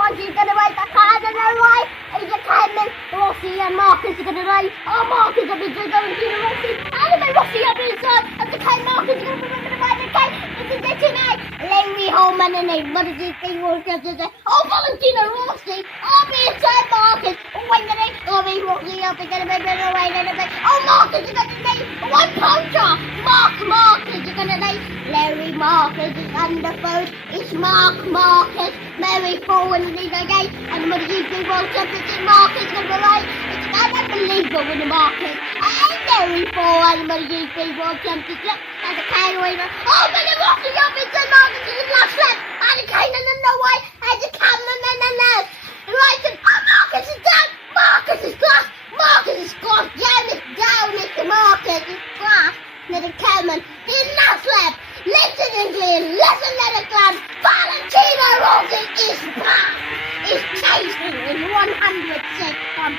Roger's gonna race the car and the right. He's a Cameron, Rossi and Marcus are gonna race. Oh, Marcus will be going to the Rossi. And then Rossi up inside. And the K Marcus is gonna be running the right. This is the tonight. Larry Holman and then what is his thing? Oh, Valentino Rossi. Oh, be inside Marcus. Oh, when the next Rossi up, he's gonna be running away. Oh, Marcus is gonna be one puncher. Marcus is gonna be Larry Marcus is under first. It's Marcus. Mary forward and he's again. And the MotoGP World Championship Marcus is gonna be right. It's unbelievable with the Marcus. And Larry forward and the MotoGP World Championship. And the Kane winner. Oh, but the Rossi up into Marcus in the last lap. And the Kane in the way. And the Cameron in the left. Right, and oh, Marcus is down. Marcus is glass. Marcus is glass. Down, Mr. Marcus is glass. Little Cameron in last lap. Listen and let it glad. Valentino Rossi is back. Is chasing in 100 seconds.